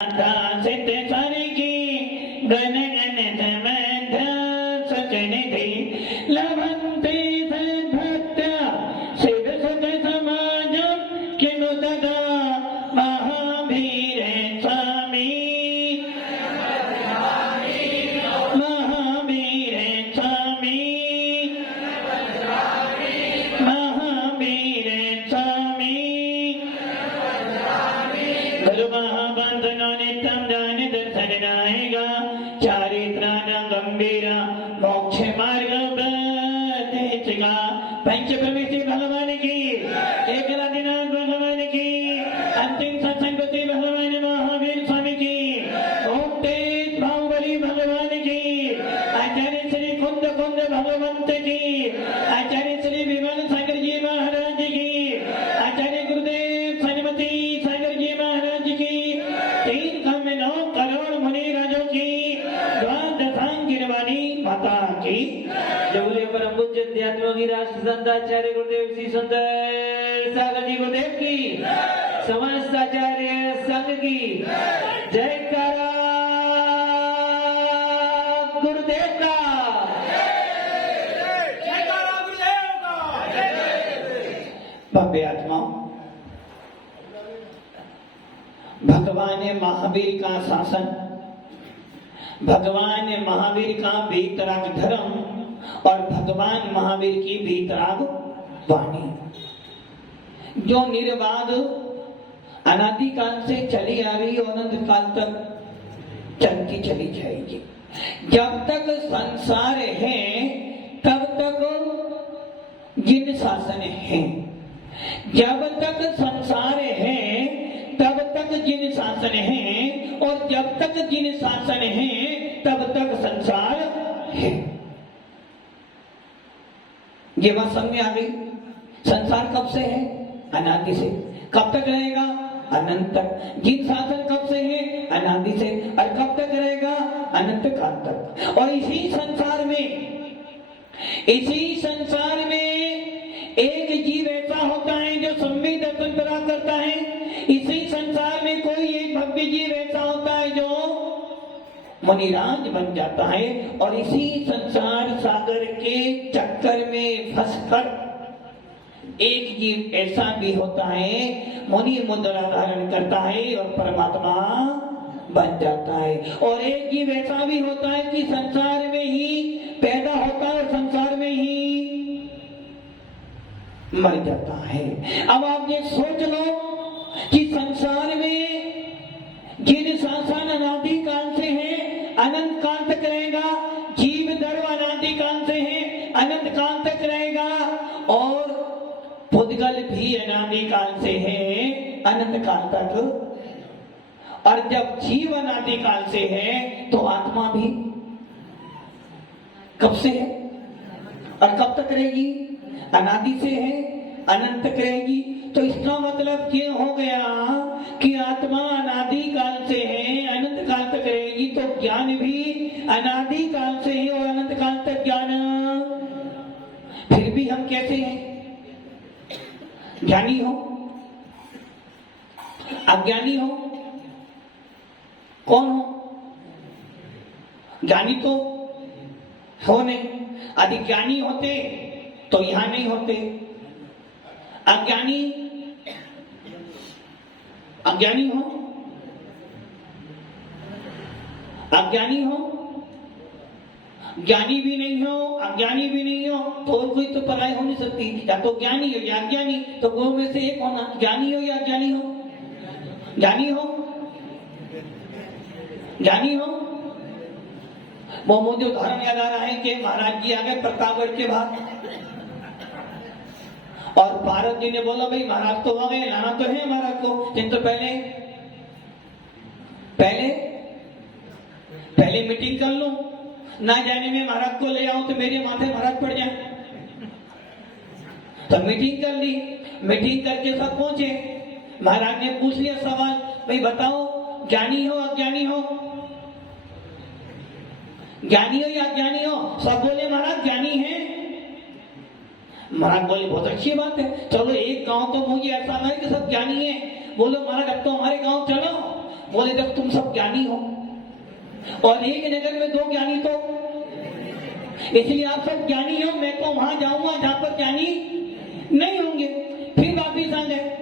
सिद्ध की गण गण समर्थ सुचनिधि लभन्ते सद्भक्त्या शिव सुत समाजं किनु तदा महावीर स्वामी महावीर स्वामी महावीर स्वामी गुरु महाबंधनो नित्यं दान दर्शन दायेगा चारित्राण गंभीर मोक्ष मार्ग उपदेशगा पंच प्रवेशी भगवान की एकनाथ भगवान की अंतिम सत्संगति भगवान महावीर स्वामी की ओम तेज बाहुबली भगवान की आचार्य श्री कुंद कुंद भगवंत की आचार्य श्री विमल सागर जी महाराज की आचार्य गुरुदेव सन्मति सागर जी महाराज की 3 करोड़ मुनि राजों की द्वादशांगिरवाणी माता की जबले परम पूज्य अध्यात्मयोगी राष्ट्र संत आचार्य गुरुदेव श्री सुंदर सागर जी गुरुदेव की समस्त आचार्य संघ की जयकारा गुरुदेव का भव्य आत्मा भगवान महावीर का शासन, भगवान महावीर का वीतराग धर्म और भगवान महावीर की वीतराग वाणी जो निर्बाध अनादिकाल से चली आ रही और अनंत काल तक चलती चली जाएगी। जब तक संसार है तब तक जिन शासन है, जब तक संसार है तब तक जिन शासन है और जब तक जिन शासन है तब तक संसार है। ये बात समझ आ गई। संसार कब से है? अनादि से। कब तक रहेगा? अनंत तक। जिन शासन कब से है? अनादि से। और कब तक रहेगा? अनंत काल तक। और इसी संसार में एक जीव ऐसा होता है जो संविद दर्शन प्राप्त करता है। इसी संसार में कोई एक भव्य जीव ऐसा होता है जो मुनिराज बन जाता है। और इसी संसार सागर के चक्कर में फंसकर एक जीव ऐसा भी होता है मुनि मुद्रा धारण करता है और परमात्मा बन जाता है। और एक जीव ऐसा भी होता है कि संसार में ही पैदा होता है और संसार में ही मर जाता है। अब आप ये सोच लो कि संसार में जिन शासन अनादि काल से है अनंत काल तक रहेगा, जीव धर्म अनादि काल से है अनंत काल तक रहेगा और पुद्गल भी अनादि काल से है अनंत काल तक। और जब जीव अनादि काल से है तो आत्मा भी कब से है और कब तक रहेगी? अनादि से है अनंत तक रहेगी। तो इसका मतलब ये हो गया कि आत्मा अनादि काल से है अनंत काल तक रहेगी। तो ज्ञान भी अनादि काल से है और अनंत काल तक ज्ञान। फिर भी हम कैसे हैं? ज्ञानी हो, अज्ञानी हो, कौन हो? ज्ञानी तो हो नहीं। यदि ज्ञानी होते तो यहां नहीं होते। अज्ञानी हो, अज्ञानी हो, ज्ञानी भी नहीं हो, अज्ञानी भी नहीं हो तो और कोई तो पराय हो नहीं सकती। या तो ज्ञानी हो या अज्ञानी, तो दो में से एक होना। ज्ञानी हो या अज्ञानी हो? ज्ञानी हो, ज्ञानी हो। वो मुझे उदाहरण याद आ रहा है कि महाराज जी आ गए प्रतापगढ़ के बाहर और भारत जी ने बोला भाई महाराज तो आ गए, लाना तो है महाराज को, किंतु पहले मीटिंग कर लो, ना जाने में महाराज को ले आओ तो मेरे माथे महाराज पड़ जाए। तो मीटिंग कर ली, मीटिंग करके सब पहुंचे। महाराज ने पूछ लिया सवाल, भाई बताओ ज्ञानी हो अज्ञानी हो? ज्ञानी हो या अज्ञानी हो? सब बोले महाराज ज्ञानी है। महाराज बोले बहुत अच्छी बात है, चलो एक गांव तो मुझे ऐसा लगा कि सब ज्ञानी है। बोलो महाराज अब तो हमारे गांव चलो। बोले जब तुम सब ज्ञानी हो और एक नगर में 2 ज्ञानी, तो इसलिए आप सब ज्ञानी हो, मैं तो वहां जाऊंगा जहां पर ज्ञानी नहीं होंगे। फिर वापिस आ गए।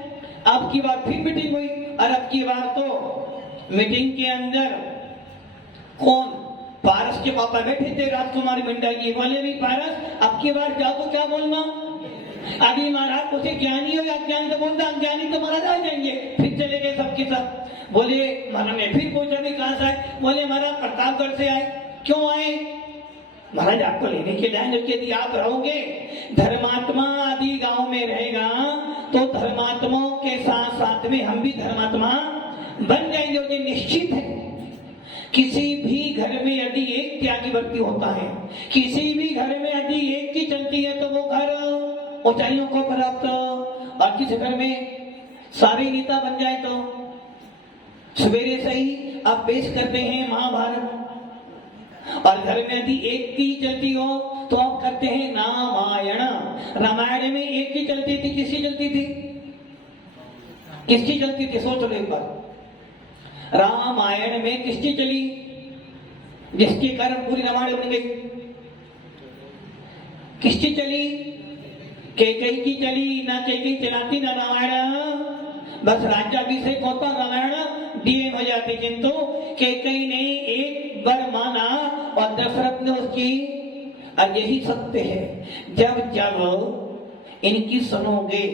अब की बार फिर मीटिंग हुई और अब की बार तो मीटिंग के अंदर कौन, पारस के पापा बैठे थे, राजकुमारी मंडा जी बोले भी पारस अब की बार जाओ तो क्या बोलना, अभी महाराज उसे ज्ञानी हो या अज्ञानी, तो बोलता अज्ञानी तो महाराज आ जाएंगे। फिर चले गए सबके सब। बोले महाराज ने फिर पूछा भी कहां से आए, बोले महाराज प्रतापगढ़ से आए। क्यों आए? महाराज आपको लेने के लिए आए, यदि आप रहोगे, धर्मात्मा आदि गांव में रहेगा तो धर्मात्माओं के साथ साथ में हम भी धर्मात्मा बन जाएंगे। ये निश्चित है। किसी भी घर में यदि एक त्यागी व्यक्ति होता है, किसी भी घर में यदि एक की चलती है तो वो घर ऊंचाइयों को प्राप्त, और किसी घर में सारे नेता बन जाए तो सवेरे से ही आप पेश करते हैं महाभारत, और घर में यदि एक की चलती हो तो आप करते हैं रामायण। रामायण में एक की चलती थी, किसकी चलती थी, किसकी चलती थी, सोच लो एक बार। रामायण में किसकी चली, जिसके कारण पूरी रामायण बन गई। किसकी चली, कैकेयी की चली, ना कैकेयी चलाती ना रामायण, बस राज्याभिषेक होता, रामायण डीएम हो जाती। किंतु कैकेयी ने एक बार माना और दशरथ ने उसकी, और यही सत्य है, जब जब इनकी सुनोगे,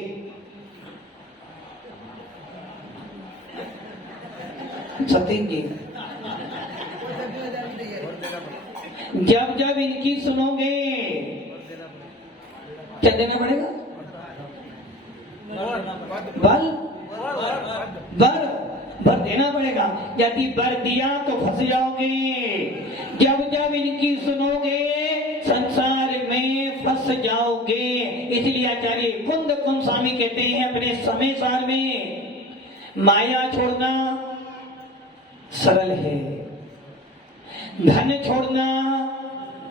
सत्य जी, जब जब इनकी सुनोगे क्या देना पड़ेगा, बल बर देना पड़ेगा। यदि बर दिया तो फंस जाओगे। जब जब इनकी सुनोगे संसार में फंस जाओगे। इसलिए आचार्य कुंद स्वामी कहते हैं अपने समय सार में, माया छोड़ना सरल है, धन छोड़ना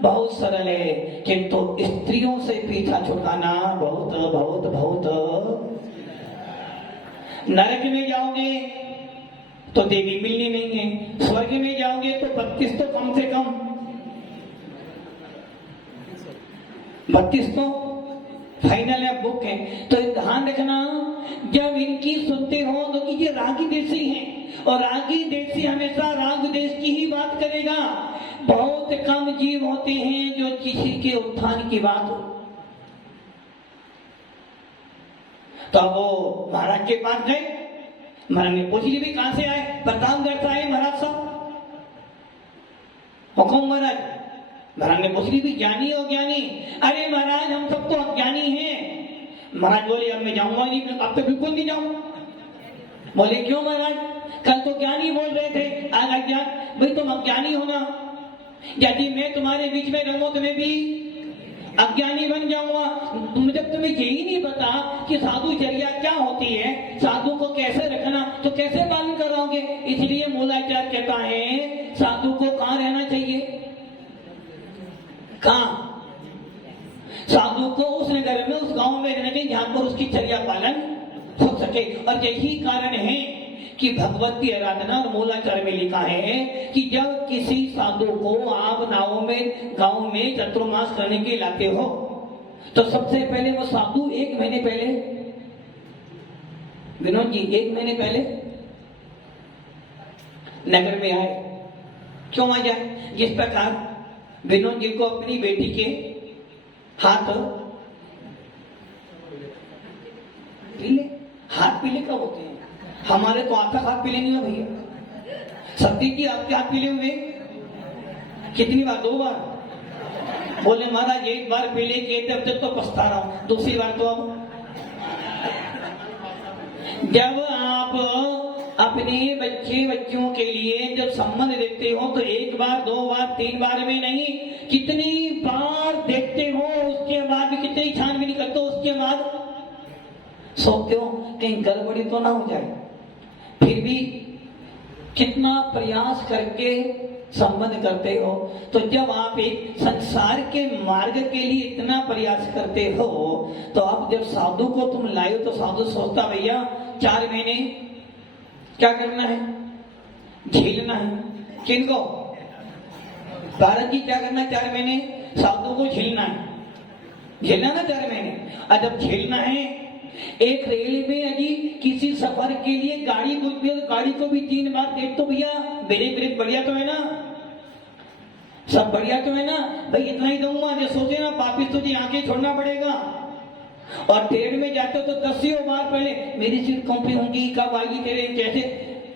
बहुत सरल है, किंतु स्त्रियों से पीछा छुड़ाना बहुत बहुत बहुत। नरक में जाओगे तो देवी मिलनी नहीं है, स्वर्ग में जाओगे तो 32 तो कम से कम 32 तो फाइनल है, बुक है। तो ध्यान रखना, जब इनकी सुनते हो तो ये रागी देशी हैं, और रागी देशी हमेशा राग देश की ही बात करेगा। बहुत कम जीव होते हैं जो किसी के उत्थान की बात हो। तो वो महाराज के पास गए, महाराज ने पूछ लिया भी कहां से आए, प्रतापगढ़ से आए महाराज साहब। हुकुम महाराज। महाराज ने पूछ लिया भी ज्ञानी हो ज्ञानी, अरे महाराज हम सब तो अज्ञानी हैं। महाराज बोले अब मैं जाऊंगा नहीं, अब तो बिल्कुल नहीं जाऊंगा। बोले क्यों महाराज, कल तो ज्ञानी बोल रहे थे, आज अज्ञान। भाई तुम अज्ञानी हो ना, यदि मैं तुम्हारे बीच में रहूं तो मैं भी अज्ञानी बन जाऊंगा। जब तुम्हें यही नहीं पता कि साधुचर्या क्या होती है, साधु को कैसे रखना, तो कैसे पालन कराओगे। इसलिए मूलाचार्य कहता है साधु को कहां रहना चाहिए, कहां, साधु को उस नगर में, उस गांव में रहना चाहिए जहां पर उसकी चर्या पालन हो सके। और यही कारण है कि भगवत की आराधना और मूलाचार में लिखा है कि जब किसी साधु को आप गांव में चतुर्मास करने के लाते हो तो सबसे पहले वो साधु 1 महीने पहले, विनोद जी 1 महीने पहले नगर में आए। क्यों आ जाए? जिस प्रकार विनोद जी को अपनी बेटी के हाथ पीले, हाथ पीले कब होते हैं? हमारे तो आपका हाथ पीले नहीं हो भैया। सत्य की आपके हाथ पीले हुए कितनी बार? 2 बार। बोले महाराज 1 बार पीले किए तब तक तो पछता रहा हूं, दूसरी बार तो अब। जब आप अपने बच्चों के लिए जब संबंध देखते हो तो 1 बार 2 बार 3 बार में नहीं, कितनी बार देखते हो, उसके बाद भी कितनी छानबीन करते हो, उसके बाद सोचते हो कहीं गड़बड़ी तो ना हो जाए, फिर भी कितना प्रयास करके संबंध करते हो। तो जब आप एक संसार के मार्ग के लिए इतना प्रयास करते हो तो अब जब साधु को तुम लाए हो तो साधु सोचता भैया 4 महीने क्या करना है, झेलना है। किनको? भारत जी क्या करना है 4 महीने? साधुओं को झेलना है, झेलना ना 4 महीने। और जब झेलना है, एक रेल में यदि किसी सफर के लिए गाड़ी को भी 3 बार देख तो भैया ब्रेक बढ़िया तो है ना, सब बढ़िया तो है ना भाई, इतना ही दूंगा जो सोचे ना वापिस तुझे आके छोड़ना पड़ेगा। और ट्रेन में जाते हो तो 10 बार पहले मेरी सीट कौन पे होंगी, कब आएगी तेरे, जैसे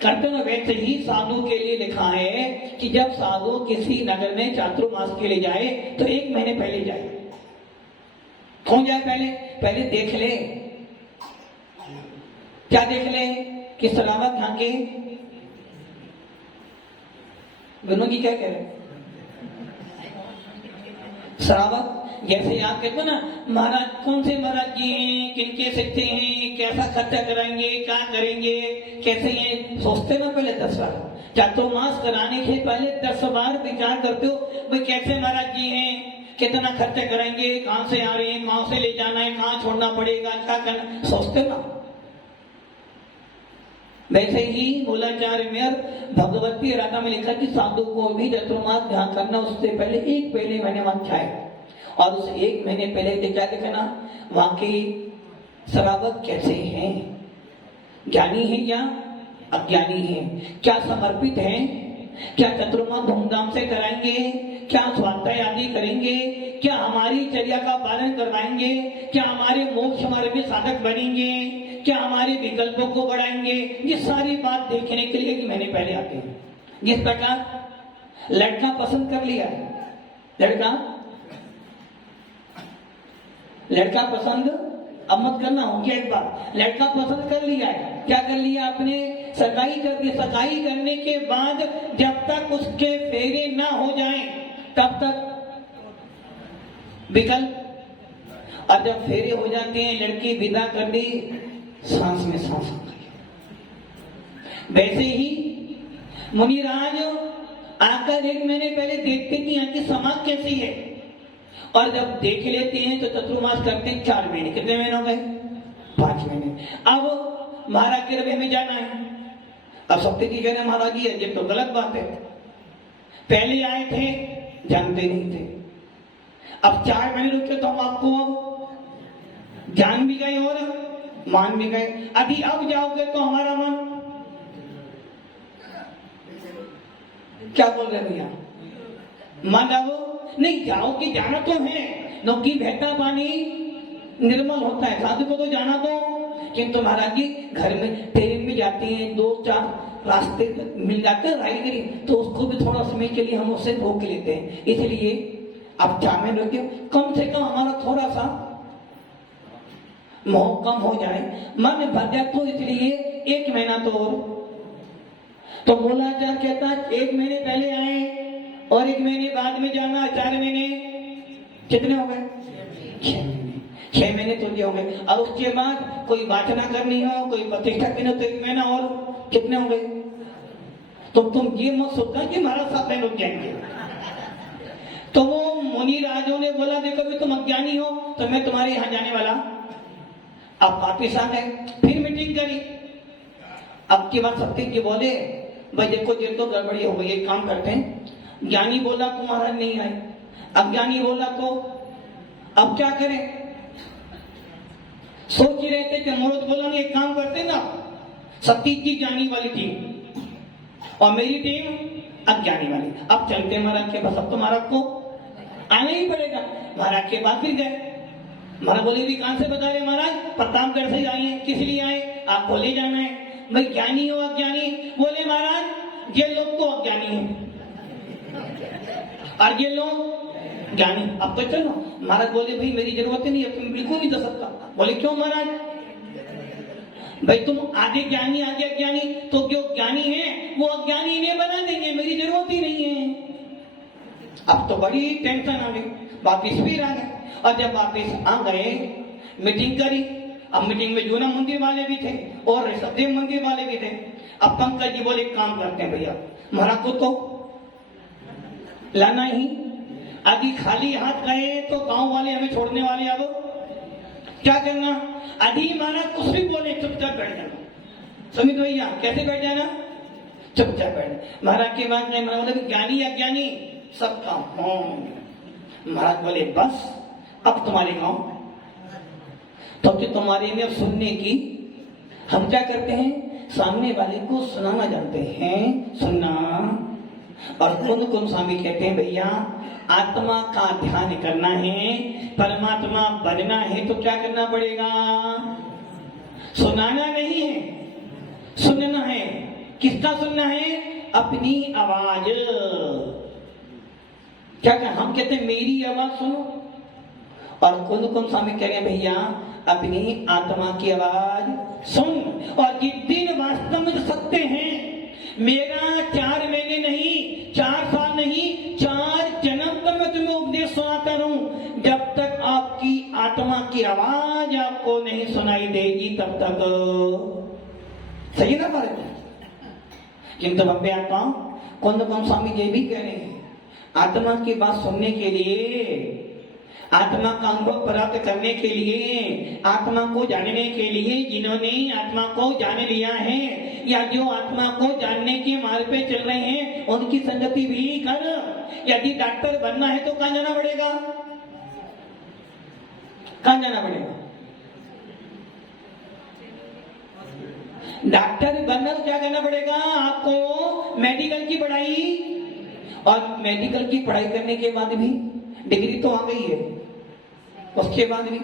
करते ना वैसे ही साधु के लिए लिखा है कि जब साधु किसी नगर में चातुर्मास के लिए जाए तो 1 महीने पहले जाए। कौन जाए पहले? पहले देख ले, क्या देख ले कि सलामत यहाँ के दोनों की क्या कह रहे? सलामत। जैसे आप कहते हो ना महाराज कौन से महाराज जी हैं, किनके सकते हैं, कैसा खर्चा कराएंगे, क्या करेंगे, कैसे ये सोचते ना पहले 10 बार। चातुर्मास कराने के पहले 10 बार विचार करते हो भाई कैसे महाराज जी हैं, कितना खर्चा कराएंगे, कहां से आ रहे हैं, कहां से ले जाना है, कहां छोड़ना पड़ेगा, क्या करना, सोचते ना। वैसे ही मूलाचार्य मेयर भगवती राधा में लिखा कि साधु को भी चातुर्मास ध्यान करना उससे पहले 1 पहले महीने वहां जाए, और उस 1 महीने पहले क्या देखना वहां के श्रावक कैसे हैं, ज्ञानी है या अज्ञानी है, क्या समर्पित हैं, क्या चतुर्मास धूमधाम से कराएंगे, क्या स्वाध्याय आदि करेंगे, क्या हमारी चर्या का पालन करवाएंगे, क्या हमारे मोक्ष मार्ग में साधक बनेंगे, क्या हमारे विकल्पों को बढ़ाएंगे। ये सारी बात देखने के लिए कि मैंने पहले आते हैं। जिस प्रकार लड़का पसंद कर लिया, लड़का पसंद, अब मत करना हो गया एक बार, लड़का पसंद कर लिया है, क्या कर लिया आपने? सगाई कर दी। सगाई करने के बाद जब तक उसके फेरे ना हो जाएं तब तक विकल्प, और जब फेरे हो जाते हैं लड़की विदा कर दी, सांस में सांस हो गई। वैसे ही मुनिराज आकर 1 महीने पहले देखते कि यहाँ की समाज कैसी है, और जब देख लेते हैं तो चतुर्मास करते हैं 4 महीने। कितने महीने हो गए? 5 महीने। अब महाराज के रवे में जाना है। अब सत्य जी कह रहे महाराज जी ये तो गलत बात है, पहले आए थे जानते नहीं थे, अब 4 महीने रुके तो हम आपको अब जान भी गए और मान भी गए, अभी अब जाओगे तो हमारा मन क्या बोल रहे भैया, मन अब नहीं जाओगे, जाना तो है, नौकी बहता पानी निर्मल होता है, साधु को तो जाना तो, किंतु महाराज जी घर में ट्रेन में जाते हैं 2-4 रास्ते मिल जाते हैं राइड करी, तो उसको भी थोड़ा समय के लिए हम उससे रोक लेते हैं। इसलिए अब 4 महीने रुके, कम से कम हमारा थोड़ा सा मोह कम हो जाए, मन भर जाए, तो इसलिए 1 महीना तो और। तो मूलाचार्य कहता है 1 महीने पहले आए और 1 महीने बाद में जाना, 4 महीने कितने हो गए? 6 महीने तो ये हो गए। और उसके बाद कोई वाचना करनी हो, कोई प्रतिष्ठा करनी हो तो 1 महीना और कितने हो गए? तो तुम ये मत सोचना कि महाराज 7 महीने रुक जाएंगे। तो वो मुनि राजों ने बोला देखो भी तुम अज्ञानी हो तो मैं तुम्हारे यहाँ जाने वाला। अब वापिस आ गए, फिर मीटिंग करी। अब की बात सत्य जी बोले भाई देखो ये तो गड़बड़ी हो गई, एक काम करते हैं, ज्ञानी बोला तो महाराज नहीं आए, अज्ञानी बोला तो अब क्या करें? सोच ही रहे थे कि मनोज बोला नहीं, एक काम करते ना, सतीश जी ज्ञानी वाली टीम और मेरी टीम अज्ञानी वाली, अब चलते महाराज के पास। अब तो महाराज को आना ही पड़ेगा। महाराज के पास फिर गए, महाराज बोले भी कहां से बता रहे महाराज? प्रतापगढ़ से आए हैं। किस लिए आए? आपको ले जाना है। भाई ज्ञानी हो अज्ञानी? बोले महाराज ये लोग तो अज्ञानी हैं और ये लोग ज्ञानी। अब तो चलो। महाराज बोले भाई मेरी जरूरत ही नहीं है, तुम बिल्कुल नहीं दे सकता। बोले क्यों महाराज? भाई तुम आधे ज्ञानी आधे अज्ञानी, तो जो ज्ञानी है वो अज्ञानी इन्हें बना देंगे, मेरी जरूरत ही नहीं है। अब तो बड़ी टेंशन आ गई, वापिस फिर आ गए। और जब वापिस आ गए मीटिंग करी। अब मीटिंग में जूना मंदिर वाले भी थे और ऋषभदेव मंदिर वाले भी थे। अब पंकज जी बोले काम करते हैं भैया, महाराज को तो लाना ही, आदि खाली हाथ गए तो गांव वाले हमें छोड़ने वाले, अब क्या करना? आदि महाराज कुछ भी बोले चुपचाप बैठ जाना। समित भैया कैसे बैठ जाना? चुपचाप बैठ। महाराज के बाद में महाराज बोले ज्ञानी अज्ञानी सबका हूं। महाराज बोले बस अब तुम्हारे गांव तो कि तुम्हारे में अब सुनने की हम क्या करते हैं, सामने वाले को सुनाना जानते हैं, सुनना। और कौन स्वामी कहते हैं भैया आत्मा का ध्यान करना है, परमात्मा बनना है तो क्या करना पड़ेगा, सुनाना नहीं है, सुनना है। किसका सुनना है, अपनी आवाज। क्या हम कहते हैं मेरी आवाज सुनो, और कौन स्वामी कह रहे हैं भैया अपनी आत्मा की आवाज सुन। और जिस दिन वास्तव में सकते हैं मेरा 4 महीने नहीं 4 साल नहीं 4 जन्म तक मैं तुम्हें उपदेश सुनाता रहूं, जब तक आपकी आत्मा की आवाज आपको नहीं सुनाई देगी तब तक सही ना बात। किंतु भव्य आत्मा कौन स्वामी जी भी कह रहे हैं आत्मा की बात सुनने के लिए, आत्मा का अनुभव प्राप्त करने के लिए, आत्मा को जानने के लिए, जिन्होंने आत्मा को जान लिया है या जो आत्मा को जानने के मार्ग पे चल रहे हैं उनकी संगति भी कर। यदि डॉक्टर बनना है तो कहां जाना पड़ेगा, कहां जाना पड़ेगा, डॉक्टर बनना तो क्या करना पड़ेगा आपको, मेडिकल की पढ़ाई। और मेडिकल की पढ़ाई करने के बाद भी डिग्री तो आ गई है, उसके बाद भी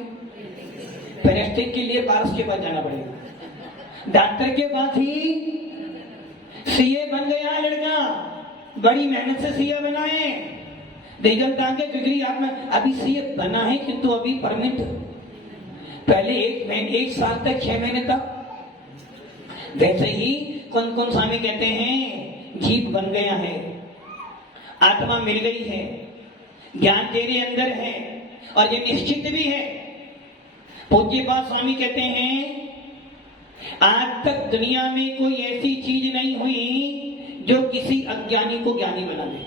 पेरेस्टिक के लिए पारस के पास जाना पड़ेगा। डॉक्टर के पास ही सीए बन गया लड़का, बड़ी मेहनत से सीए बना है, रिजल्ट आ गया, डिग्री आप में अभी सीए बना है किंतु अभी परमिट पहले 1 साल तक 6 महीने तक। वैसे ही कौन स्वामी कहते हैं जीव बन गया है, आत्मा मिल गई है, ज्ञान तेरे अंदर है और ये निश्चित भी है। पूज्य पाद स्वामी कहते हैं आज तक दुनिया में कोई ऐसी चीज नहीं हुई जो किसी अज्ञानी को ज्ञानी बना दे।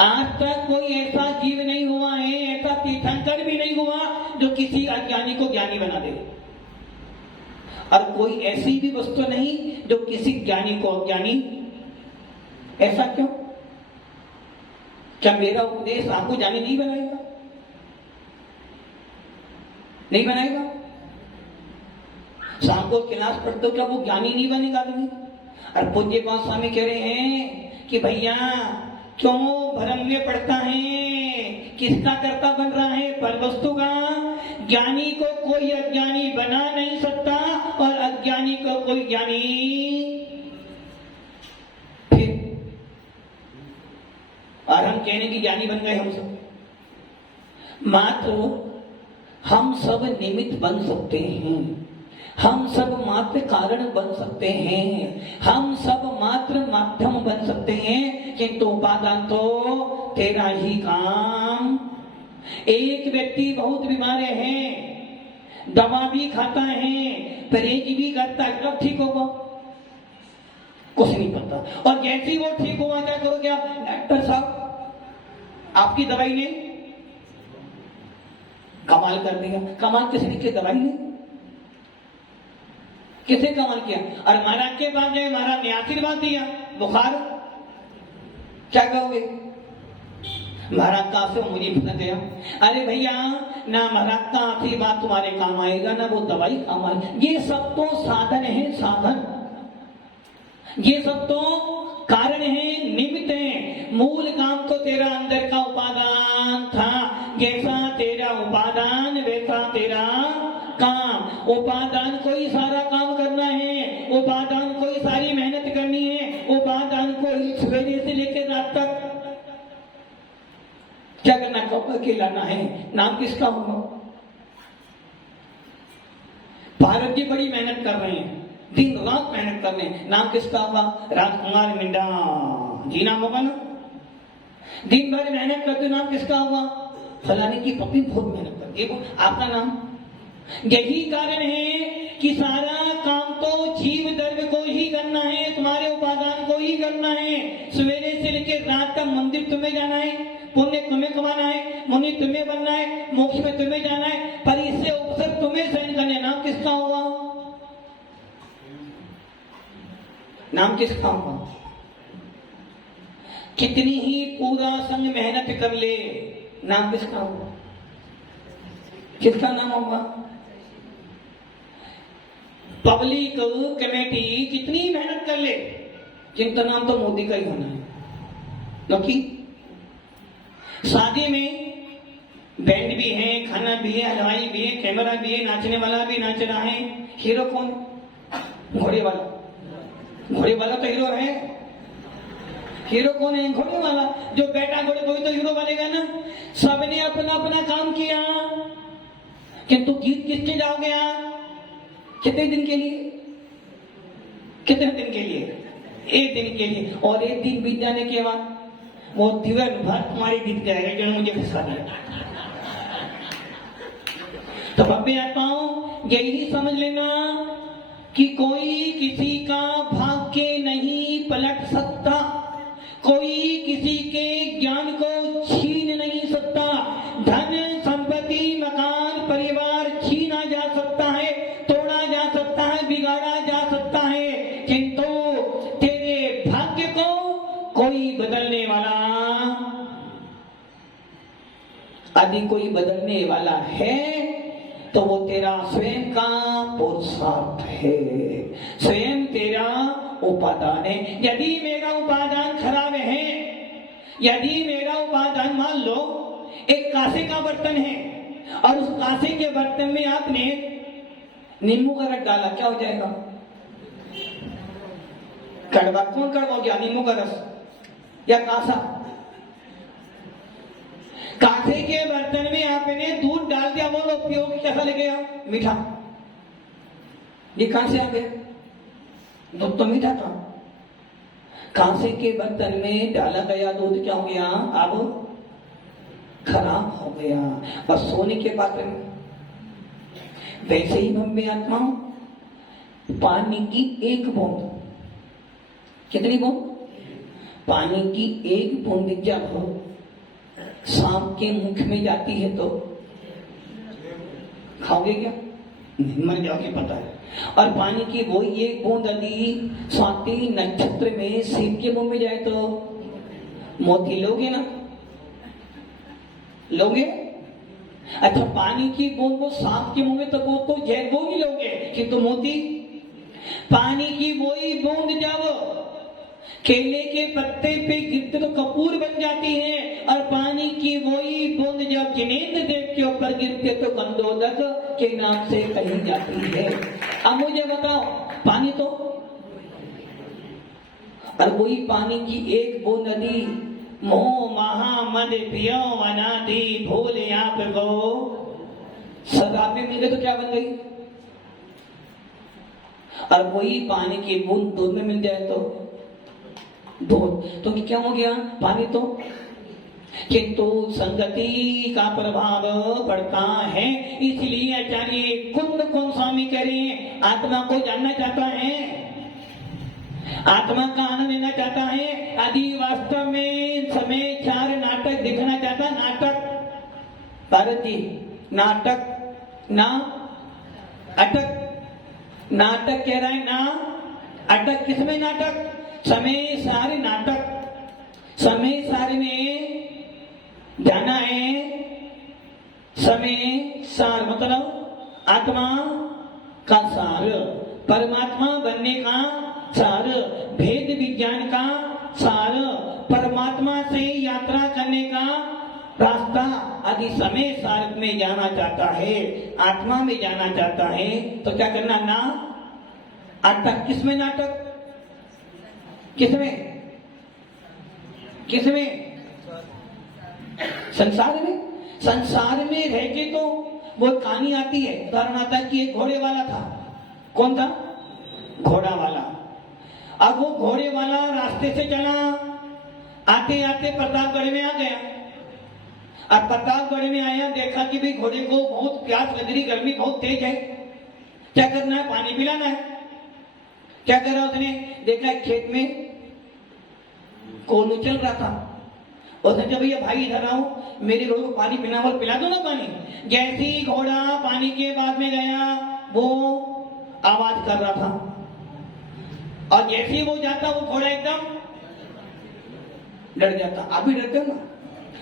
आज तक कोई ऐसा जीव नहीं हुआ है, ऐसा तीर्थंकर भी नहीं हुआ जो किसी अज्ञानी को ज्ञानी बना दे, और कोई ऐसी भी वस्तु नहीं जो किसी ज्ञानी को अज्ञानी। ऐसा क्यों? क्या मेरा उपदेश आपको ज्ञानी नहीं बनाएगा? नहीं बनाएगा। शाम को क्लास पढ़ते हो क्या वो ज्ञानी नहीं बनेगा आदमी? और पूज्य पाद स्वामी कह रहे हैं कि भैया क्यों भ्रम में पड़ता है, किसका कर्ता बन रहा है, पर वस्तु का। ज्ञानी को कोई अज्ञानी बना नहीं सकता और अज्ञानी को कोई ज्ञानी। फिर और हम कहने की ज्ञानी बन गए हम सब, मात्र हम सब निमित्त बन सकते हैं, हम सब मात्र कारण बन सकते हैं, हम सब मात्र माध्यम बन सकते हैं, किंतु उपादान तो तेरा ही काम। एक व्यक्ति बहुत बीमार है, दवा भी खाता है, परहेज भी करता है, कब ठीक होगा कुछ नहीं पता। और जैसे ही वो ठीक हुआ क्या करोगे आप, डॉक्टर साहब आपकी दवाई ने कमाल कर दिया। कमाल किसने किया? दवाई ने। किसे कमाल किया? और महाराज के बाद जो महाराज ने आशीर्वाद दिया, बुखार, क्या कहोगे? महाराज का आशीर्वाद मुझे पता गया। अरे भैया ना महाराज का आशीर्वाद तुम्हारे काम आएगा ना वो दवाई काम आएगी। ये सब तो साधन है, साधन, ये सब तो कारण है, निमित्त है। मूल काम तो तेरा अंदर का उपादान था, जैसा तेरा उपादान वैसा तेरा काम। उपादान को ही सारा काम करना है, उपादान को ही सारी मेहनत करनी है, उपादान को ही सवेरे से लेकर रात तक क्या करना, कपड़ा के लाना है। नाम किसका होगा? भारत जी बड़ी मेहनत कर रहे हैं, दिन रात मेहनत कर रहे हैं, नाम किसका होगा? राजकुमार मिंडा जी नाम होगा ना। दिन भर मेहनत करते, नाम किसका होगा? फलाने की पत्नी बहुत मेहनत करती है, आपका नाम। यही कारण है कि सारा काम तो जीव द्रव्य को ही करना है, तुम्हारे उपादान को ही करना है। सवेरे से लेकर रात तक मंदिर तुम्हें जाना है, पुण्य तुम्हें कमाना है, मुनि तुम्हें बनना है, मोक्ष में तुम्हें जाना है, पर इससे अवसर तुम्हें सहन करने, नाम किसका हुआ? नाम किसका होगा? कितनी ही पूरा संग मेहनत कर ले, नाम किसका होगा? किसका नाम होगा? पब्लिक कमेटी कितनी मेहनत कर ले, जिनका नाम तो मोदी का ही होना है। क्योंकि शादी में बैंड भी है, खाना भी है, हलवाई भी है, कैमरा भी है, नाचने वाला भी नाच रहा है। हीरो कौन? घोड़े वाला। घोड़े वाला तो हीरो है। हीरो कौन है? घोड़े वाला। जो बैठा घोड़े कोई तो हीरो बनेगा ना। सबने अपना अपना काम किया, किंतु गीत किसके जाओ गया? कितने दिन के लिए? कितने दिन के लिए? एक दिन के लिए। और एक दिन बीत जाने के बाद वो दिवस भर तुम्हारे बीत जाएगा जो मुझे फंसा दिया। तो भव्य आत्माओं, यही समझ लेना कि कोई किसी का भाग्य नहीं पलट सकता, कोई किसी के ज्ञान को छीन नहीं सकता। धन संपत्ति मकान परिवार छीना जा सकता है, तोड़ा जा सकता है, बिगाड़ा जा सकता है, किंतु तेरे भाग्य को कोई बदलने वाला, यदि कोई बदलने वाला है तो वो तेरा स्वयं का पुरुषार्थ है, स्वयं तेरा उपादान है। यदि मेरा उपादान खराब है, यदि मेरा उपादान, मान लो एक कांसे का बर्तन है और उस कांसे के बर्तन में आपने नींबू का रस डाला, क्या हो जाएगा? कड़वा। कौन कड़वा हो गया? नींबू का रस या कांसा? कांसे के बर्तन में आपने दूध डाल दिया, बोलो उपयोग कैसा लगेगा? मीठा। ये कहां से आ गया? दूध तो मीठा था। कांसे के बर्तन में डाला गया दूध क्या हो गया? अब खराब हो गया। और सोने के पात्र में वैसे ही भव्य आत्मा, पानी की एक बूंद, कितनी बूंद? पानी की एक बूंद जब सांप के मुख में जाती है तो खाओगे क्या? मर जाओगे, पता है। और पानी की वही एक बूंद यदि स्वाति नक्षत्र में शिव के मुंह में जाए तो मोती लोगे ना? लोगे? अच्छा, पानी की बूंद को सांप के मुंह में तो वो जैन वो भी लोगे, किंतु मोती? पानी की वही बूंद जब केले के पत्ते पे गिरते तो कपूर बन जाती है, और पानी की वही बूंद जब जिनेंद्र देव के ऊपर गिरते तो गंधोदक के नाम से कही जाती है। अब मुझे बताओ, पानी तो, और वही पानी की एक बूंद नदी मोह महा मद पियो अनादि भूल आपको सदा में मिल गए तो क्या बन गई? और वही पानी की बूंद दूध में मिल जाए तो दूध तो क्या हो गया? पानी तो। किंतु संगति का प्रभाव पड़ता है, इसलिए आचार्य कुंद कौन स्वामी करें, आत्मा को जानना चाहता है, आत्मा का आनंद लेना चाहता है, यदि वास्तव में समय 4 नाटक दिखना चाहता, नाटक भारत जी, नाटक ना अटक, नाटक कह रहा है ना अटक। किसमें नाटक? समय सारे नाटक, समय सारे में जाना है। समय सार मतलब आत्मा का सार, परमात्मा बनने का सार, भेद विज्ञान का सार, परमात्मा से यात्रा करने का रास्ता। यदि समय सार में जाना चाहता है, आत्मा में जाना चाहता है तो क्या करना? ना अटक। किसमें नाटक? किसमें? किसमें? संसार में। संसार में रह के तो वो कहानी आती है, उदाहरण आता है कि एक घोड़े वाला था। कौन था? घोड़ा वाला। अब वो घोड़े वाला रास्ते से चला, आते आते प्रतापगढ़ में आ गया। अब प्रतापगढ़ में आया, देखा कि भाई घोड़े को बहुत प्यास लग रही, गर्मी बहुत तेज है, क्या करना है? पानी पिलाना है। क्या करा उसने? देखा खेत में कोलू चल रहा था, उसने कहा भैया भाई इधर आओ, मेरे घोड़े को पानी पीना, और पिला दो ना पानी। जैसे ही घोड़ा पानी के बाद में गया, वो आवाज कर रहा था, और जैसे ही वो जाता वो घोड़ा एकदम डर जाता। आप भी डरते हो ना?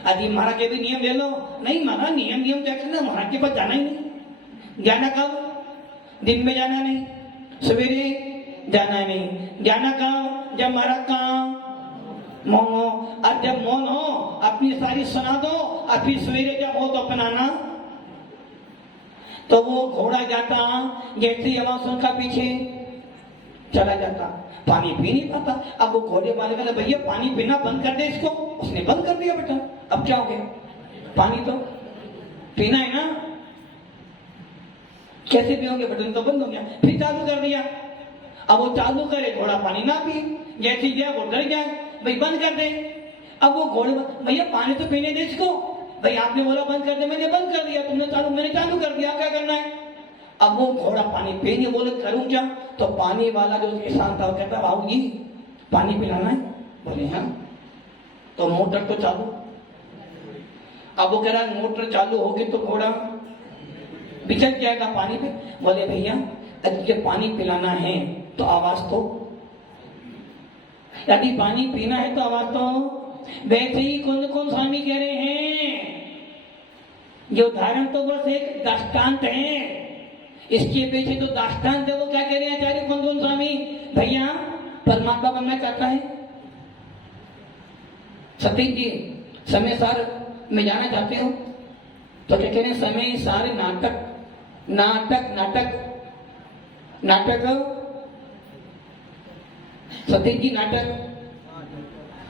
अभी महाराज के भी नियम ले लो। नहीं महाराज नियम क्या करना, महाराज के पास जाना ही नहीं। जाना कब? दिन में जाना नहीं, सवेरे जाना नहीं। जाना कब? जब महाराज का मौन हो। और जब मौन हो अपनी सारी सुना दो, और फिर सवेरे जब हो तो अपनाना। तो वो घोड़ा जाता, जैसे आवाज सुनकर पीछे चला जाता, पानी पी नहीं पाता। अब वो घोड़े वाले कहते भैया पानी पीना बंद कर दे इसको। उसने बंद कर दिया। बेटा अब क्या हो गया? पानी तो पीना है ना। कैसे पियोगे? बटन तो बंद हो गया। फिर चालू कर दिया। अब वो चालू करे, घोड़ा पानी ना पिए। जैसे गया वो डर गया, भाई बंद कर दे। अब वो घोड़े भैया पानी तो पीने दे इसको। भाई आपने बोला बंद कर दे, मैंने बंद कर दिया। तुमने चालू, मैंने चालू कर दिया, क्या करना है? अब वो घोड़ा पानी पीने बोले करूं क्या? तो पानी वाला जो किसान था वो कहता बाबू जी पानी पिलाना है। बोले हाँ। तो मोटर तो चालू। अब वो कह रहा मोटर चालू होगी तो घोड़ा बिचक जाएगा पानी पे। बोले भैया जब पानी पिलाना है तो आवाज तो, यदि पानी पीना है तो आवाज तो। वैसे ही कौन कौन स्वामी कह रहे हैं, ये उदाहरण तो बस एक दृष्टांत है, इसके पीछे तो दृष्टांत है। वो क्या कह रहे हैं आचार्य कौन कौन स्वामी? भैया परमात्मा बनना चाहता है सतीश जी, समय सार में जाना चाहते हो तो क्या कह रहे हैं? समय सारे नाटक नाटक नाटक नाटक। सतीश जी नाटक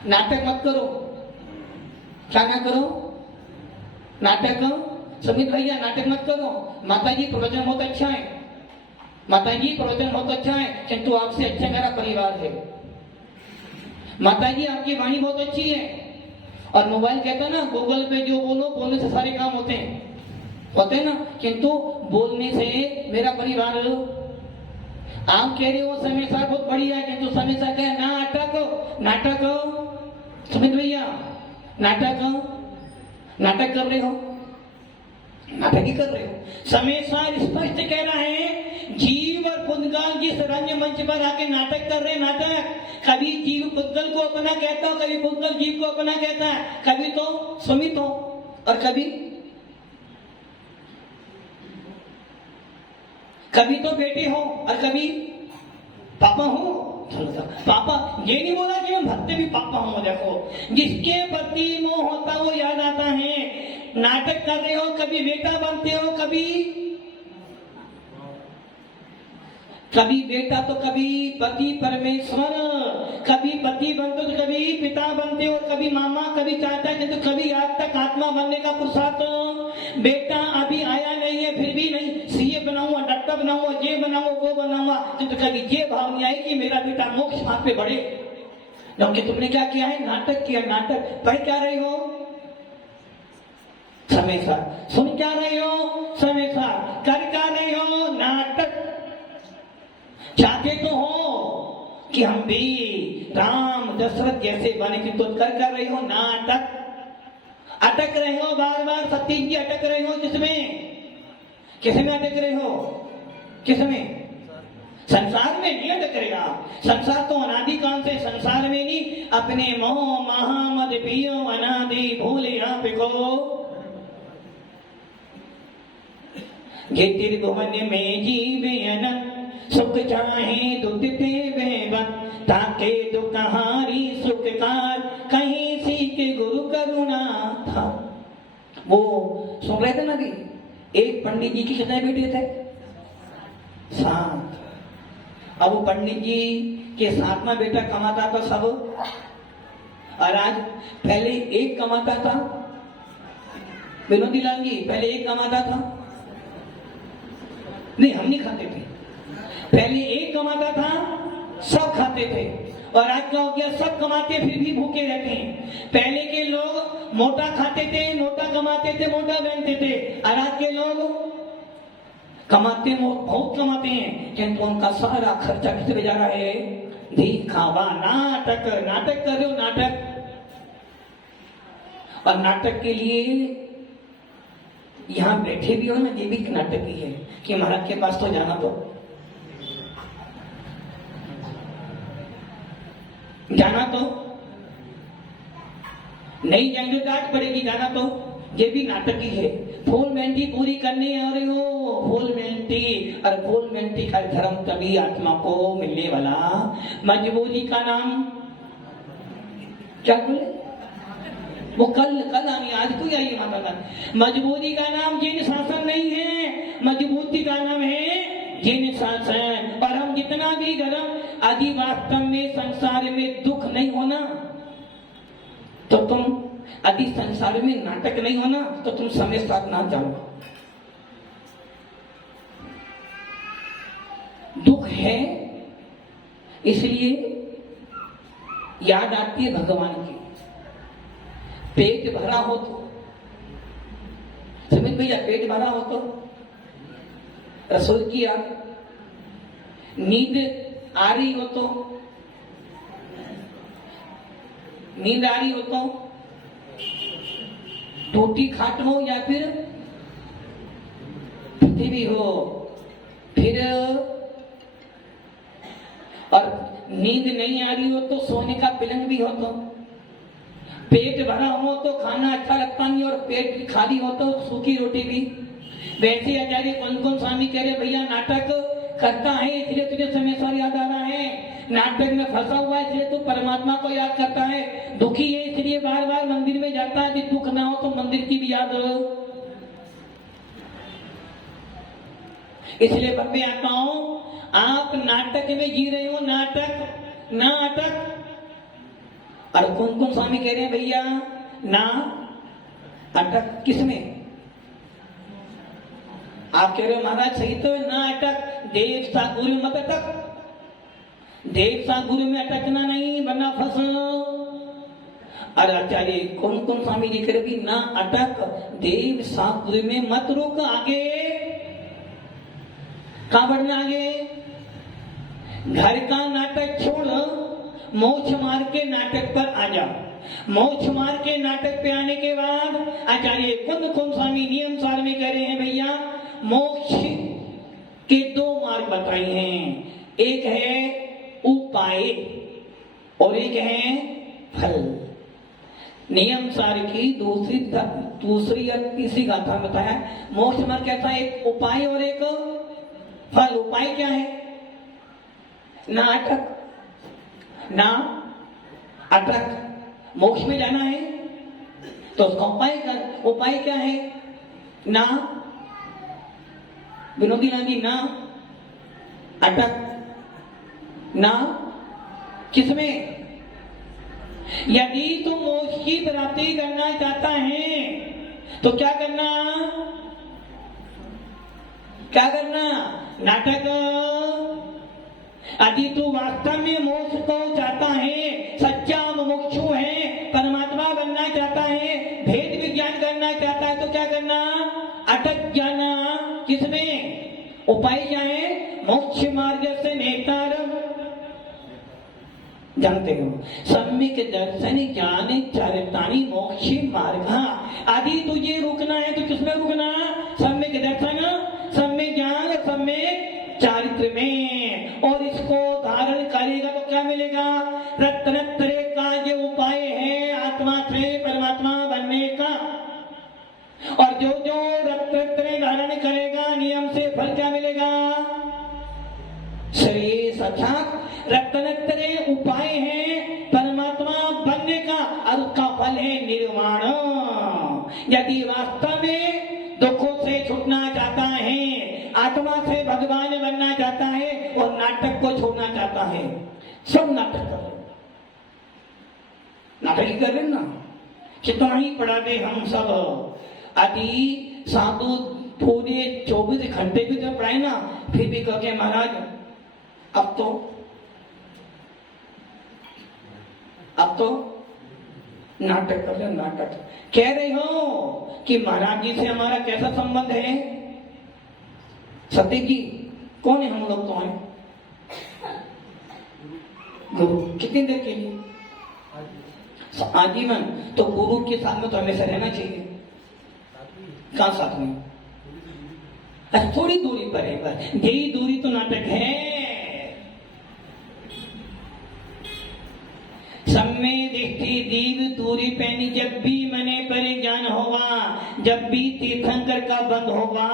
नाटक मत करो। क्या ना करो? नाटक। सुमित भैया नाटक मत करो। माता जी प्रवचन बहुत अच्छा है, माता जी प्रवचन बहुत अच्छा है, किंतु आपसे अच्छा मेरा परिवार है। माता जी आपकी वाणी बहुत अच्छी है। और मोबाइल कहता ना गूगल पे जो बोलो, बोलने से सारे काम होते हैं ना, किंतु बोलने से मेरा परिवार। आप कह रहे हो समय सार बहुत बढ़िया है, किंतु समय सार क्या है? नाटक नाटक। सुमित भैया नाटक नाटक कर रहे हो, नाटक ही कर रहे हो। समय सार स्पष्ट कह रहा है जीव और पुद्गल जिस रंग मंच पर आके नाटक कर रहे हैं। नाटक कभी जीव पुद्गल को अपना कहता हो, कभी पुद्गल जीव को अपना कहता है, कभी तो सुमित हो और कभी तो बेटे हो और कभी पापा हो। पापा ये नहीं बोला कि हम भक्त भी पापा हो। देखो जिसके प्रति मोह होता वो याद आता है। नाटक कर रहे हो, कभी बेटा बनते हो, कभी बेटा तो कभी पति परमेश्वर, कभी पति बनते हो तो कभी पिता बनते हो, कभी मामा, कभी चाचा, किंतु कभी आज तक आत्मा बनने का पुरुषार्थ बेटा अभी आया नहीं है। फिर भी नहीं सीए बनाऊंगा, डॉक्टर बनाऊंगा, ये बनाऊंगा, वो बनाऊंगा, किंतु कभी ये भाव नहीं आई कि मेरा बेटा मोक्ष मार्ग पे बढ़े। क्योंकि तुमने क्या किया है? नाटक किया। नाटक पढ़ क्या रहे हो? समय सार। सुन क्या रहे हो? समय सार। कर क्या रहे हो? नाटक। चाहते तो हो कि हम भी राम दशरथ जैसे बने, किंतु कर रहे हो नाटक। अटक रहे हो बार बार। सतीश जी अटक रहे हो किसमें अटक रहे हो? किसमें? संसार में नहीं अटक रहे आप। संसार तो अनादि काल से संसार में नहीं, अपने मोह महामद पियो अनादि भूले आपको। जे त्रिभुवन में जीवे अनंत, सुख चाहे दुदिते वेवन, ताके दुखहारी सुखकार, कहीं सीखे गुरु करुणा था। वो सुन रहे थे ना कि एक पंडित जी के कितने बेटे थे? 7। अब वो पंडित जी के 7वां बेटा कमाता था सब, और आज पहले एक कमाता था। विनोदी लाल जी पहले एक कमाता था। नहीं हम नहीं खाते थे। पहले एक कमाता था, सब खाते थे। और आज क्या हो गया? सब कमाते फिर भी भूखे रहते हैं। पहले के लोग मोटा खाते थे, मोटा कमाते थे, मोटा पहनते थे। और आज के लोग कमाते बहुत कमाते हैं, किंतु उनका सारा खर्चा किस पे जा रहा है? दिखावा। नाटक नाटक कर रहे हो, नाटक। और नाटक के लिए यहां बैठे भी हो ना, ये भी नाटक ही है कि महाराज के पास तो जाना दो। जाना तो नहीं जाएंगे, डांट पड़ेगी, जाना तो। ये भी नाटक ही है। फॉर्मेलिटी पूरी करनी है और वो फॉर्मेलिटी का धर्म तभी आत्मा को मिलने वाला। मजबूरी का नाम क्या बोले? वो कल आनी, आज को आई माता का। मजबूरी का नाम जिन शासन नहीं है, मजबूती का नाम है जिन शासन। और हम जितना भी गरम आदि वास्तव में संसार में दुख नहीं होना तो तुम यदि संसार में नाटक नहीं होना तो तुम समय साथ ना जाओ। दुख है इसलिए याद आती है भगवान की। पेट भरा हो तो समझ भैया, पेट भरा हो तो रसोई की याद, नींद आ रही हो तो टूटी खाट हो या फिर पृथ्वी हो, फिर और नींद नहीं आ रही हो तो सोने का पलंग भी हो तो, पेट भरा हो तो खाना अच्छा लगता नहीं और पेट खाली हो तो सूखी रोटी भी। वैसे आचार्य कौन स्वामी कह रहे भैया नाटक करता है इसलिए तुझे समय सार याद आ रहा है, नाटक में फंसा हुआ है इसलिए तू परमात्मा को याद करता है, दुखी है इसलिए बार बार मंदिर में जाता है, यदि दुख ना हो तो मंदिर की भी याद हो। इसलिए भव्य आत्माओं, आप नाटक में जी रहे हो, नाटक। और कौन स्वामी कह रहे हैं भैया ना अटक किसमें? आप कह रहे हो महाराज सही तो ना अटक, देव सा गुरु मत अटक, देव सा गुरु में अटकना नहीं वरना फंसो। और आचार्य कौन स्वामी जी कह रहे भी ना अटक, देव सा गुरु में मत रुक, आगे कहां बढ़ना? आगे घर का नाटक छोड़, मोक्ष मार्ग के नाटक पर आ जाओ। मोक्ष मार्ग के नाटक पे आने के बाद आचार्य कौन स्वामी नियम सार में कह रहे हैं भैया मोक्ष के दो मार्ग बताए हैं, एक है उपाय और एक है फल। नियम सार की दूसरी और तीसरी गाथा बताया। मोक्ष मार्ग कैसा है? एक उपाय और एक फल। उपाय क्या है? ना अटक, मोक्ष में जाना है तो उसका उपाय कर। उपाय क्या है? ना विनोदी गांधी, ना अटक, ना किसमें? यदि तुम मोक्ष की प्राप्ति करना चाहता है तो क्या करना? नाटक। यदि तू वास्तव में मोक्ष को चाहता है, सच्चा मुमुक्षु है, परमात्मा बनना चाहता है, भेद विज्ञान करना चाहता है तो क्या करना? अटक जाना। किसमें? उपाय क्या है? मोक्ष मार्ग से नेतारम जानते हो, सम्यक दर्शन ज्ञान चरितानि मोक्ष मार्ग। आदि तुझे रुकना है तो किसमें रुकना? सम्यक दर्शन, सम्यक ज्ञान, सम्यक चारित्र में। और इसको धारण करेगा तो क्या मिलेगा? रत्नत्रय का जो उपाय है आत्मा से परमात्मा बनने का। और जो रत्नत्रय धारण करेगा नियम से फल क्या मिलेगा? श्रेय साक्षात। रत्नत्रय उपाय है परमात्मा बनने का और उसका फल है निर्वाण। यदि वास्तव में दुखों से छूटना चाहता है, आत्मा से भगवान बनना चाहता है और नाटक को छोड़ना चाहता है, सब नाटक कर रहे, नाटक ही कर रहे ना। कितना ही पढ़ा दे हम सब, अति साधु पूरे 24 घंटे भी तो पढ़ाए ना, फिर भी कह के महाराज अब तो नाटक कर रहे। नाटक कह रहे हो कि महाराज जी से हमारा कैसा संबंध है? सत्य जी कौन है? हम लोग तो हैं गुरु। कितनी देर के लिए? आजीवन। तो गुरु के साथ में तो हमेशा रहना चाहिए। कहां साथ में? थोड़ी दूरी पर है, पर यही दूरी तो नाटक है। सम्मे दृष्टि दीव दूरी पैनी, जब भी मने परे ज्ञान होगा, जब भी तीर्थंकर का बंद होगा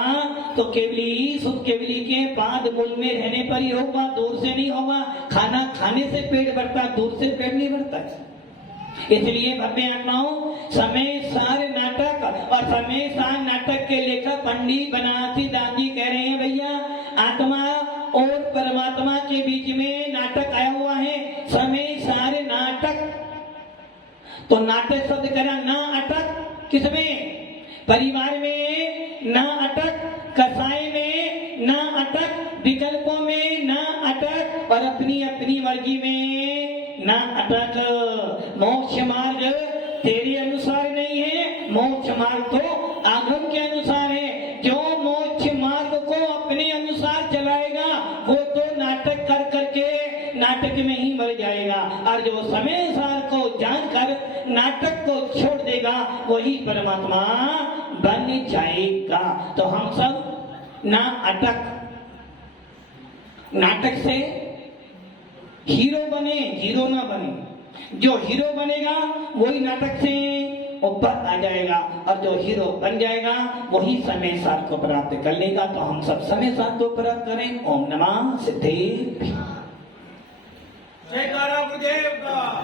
तो केवली शुद्ध केवली के पाद मूल में रहने पर ही होगा, दूर से नहीं होगा। खाना खाने से पेट भरता, दूर से पेट नहीं भरता। इसलिए भव्य आत्माओं, समय सार नाटक और समय सार नाटक के लेखक पंडित बनारसी दास जी कह रहे हैं, भैया आत्मा और परमात्मा के बीच में नाटक आया हुआ है, समय सारे नाटक। तो नाटक शब्द करा ना अटक, किसमें? परिवार में ना अटक, कसाई में ना अटक, विकल्पों में ना अटक और अपनी अपनी मर्जी में ना अटक। मोक्ष मार्ग तेरे अनुसार नहीं है, मोक्ष मार्ग तो आगम के अनुसार है। जो मोक्ष मार्ग को अपने अनुसार चलाएगा वो तो नाटक कर करके नाटक में ही मर जाएगा, और जो समय सार को जानकर नाटक को छोड़ देगा वही परमात्मा बन जाएगा। तो हम सब ना अटक, नाटक से हीरो बने, हीरो ना बने। जो हीरो बनेगा वही नाटक से ऊपर आ जाएगा, और जो हीरो बन जाएगा वही समय सार को प्राप्त कर लेगा। तो हम सब समय सार को प्राप्त करें। ओम नमः सिद्धेभ्यः। जयकारा गुरुदेव का।